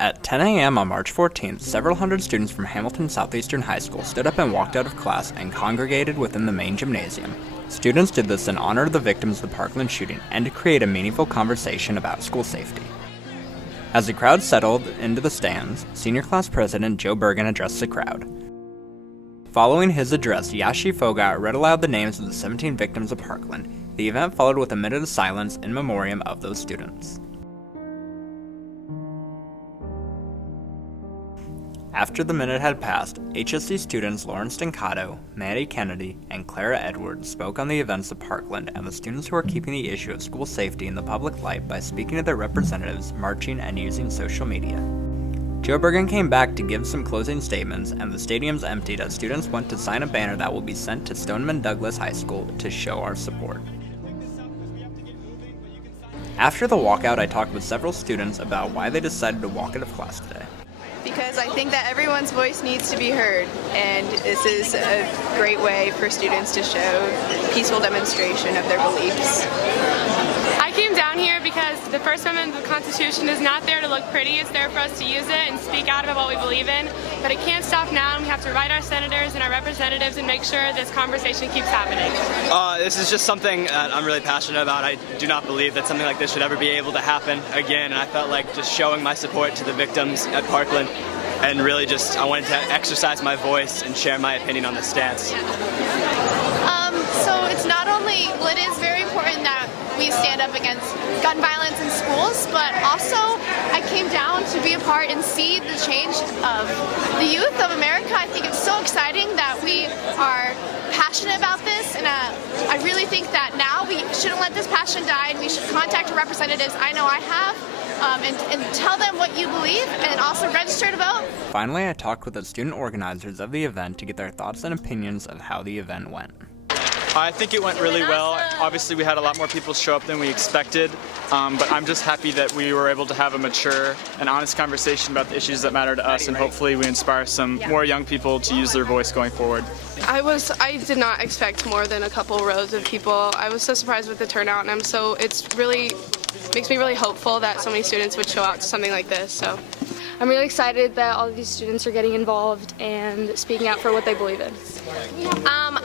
At 10 a.m. on March 14th, several hundred students from Hamilton Southeastern High School stood up and walked out of class and congregated within the main gymnasium. Students did this in honor of the victims of the Parkland shooting and to create a meaningful conversation about school safety. As the crowd settled into the stands, Senior Class President Joe Bergen addressed the crowd. Following his address, Yashi Fogat read aloud the names of the 17 victims of Parkland. The event followed with a minute of silence in memoriam of those students. After the minute had passed, HSE students Lawrence Stincato, Maddie Kennedy, and Clara Edwards spoke on the events of Parkland and the students who are keeping the issue of school safety in the public light by speaking to their representatives, marching, and using social media. Joe Bergen came back to give some closing statements, and the stadium's emptied as students went to sign a banner that will be sent to Stoneman Douglas High School to show our support. After the walkout, I talked with several students about why they decided to walk out of class today. Because I think that everyone's voice needs to be heard, and this is a great way for students to show peaceful demonstration of their beliefs. I came down here because the First Amendment of the Constitution is not there to look pretty, it's there for us to use it and speak out about what we believe in, but it can't stop now, and we have to write our senators and our representatives and make sure this conversation keeps happening. This is just something that I'm really passionate about. I do not believe that something like this should ever be able to happen again, and I felt like just showing my support to the victims at Parkland, and really just I wanted to exercise my voice and share my opinion on this stance. So it's not only, well, it is very important that we stand up against gun violence in schools, but also I came down to be a part and see the change of the youth of America. I think it's so exciting that we are passionate about this, and I really think that now we shouldn't let this passion die, and we should contact our representatives. I know I have. And tell them what you believe, and also register to vote. Finally, I talked with the student organizers of the event to get their thoughts and opinions of how the event went. I think it went really well. Obviously we had a lot more people show up than we expected, but I'm just happy that we were able to have a mature and honest conversation about the issues that matter to us, and hopefully we inspire some more young people to use their voice going forward. I did not expect more than a couple rows of people. I was so surprised with the turnout, and makes me really hopeful that so many students would show out to something like this. So I'm really excited that all of these students are getting involved and speaking out for what they believe in.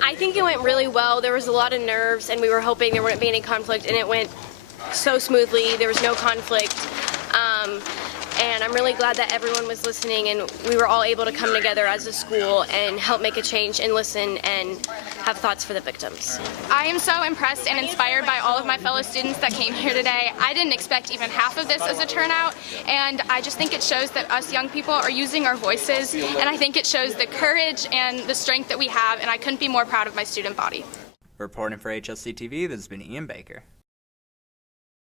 I think it went really well. There was a lot of nerves, and we were hoping there wouldn't be any conflict, and it went so smoothly. There was no conflict. And I'm really glad that everyone was listening, and we were all able to come together as a school and help make a change and listen and have thoughts for the victims. I am so impressed and inspired by all of my fellow students that came here today. I didn't expect even half of this as a turnout, and I just think it shows that us young people are using our voices, and I think it shows the courage and the strength that we have, and I couldn't be more proud of my student body. Reporting for HSETV, this has been Ian Baker.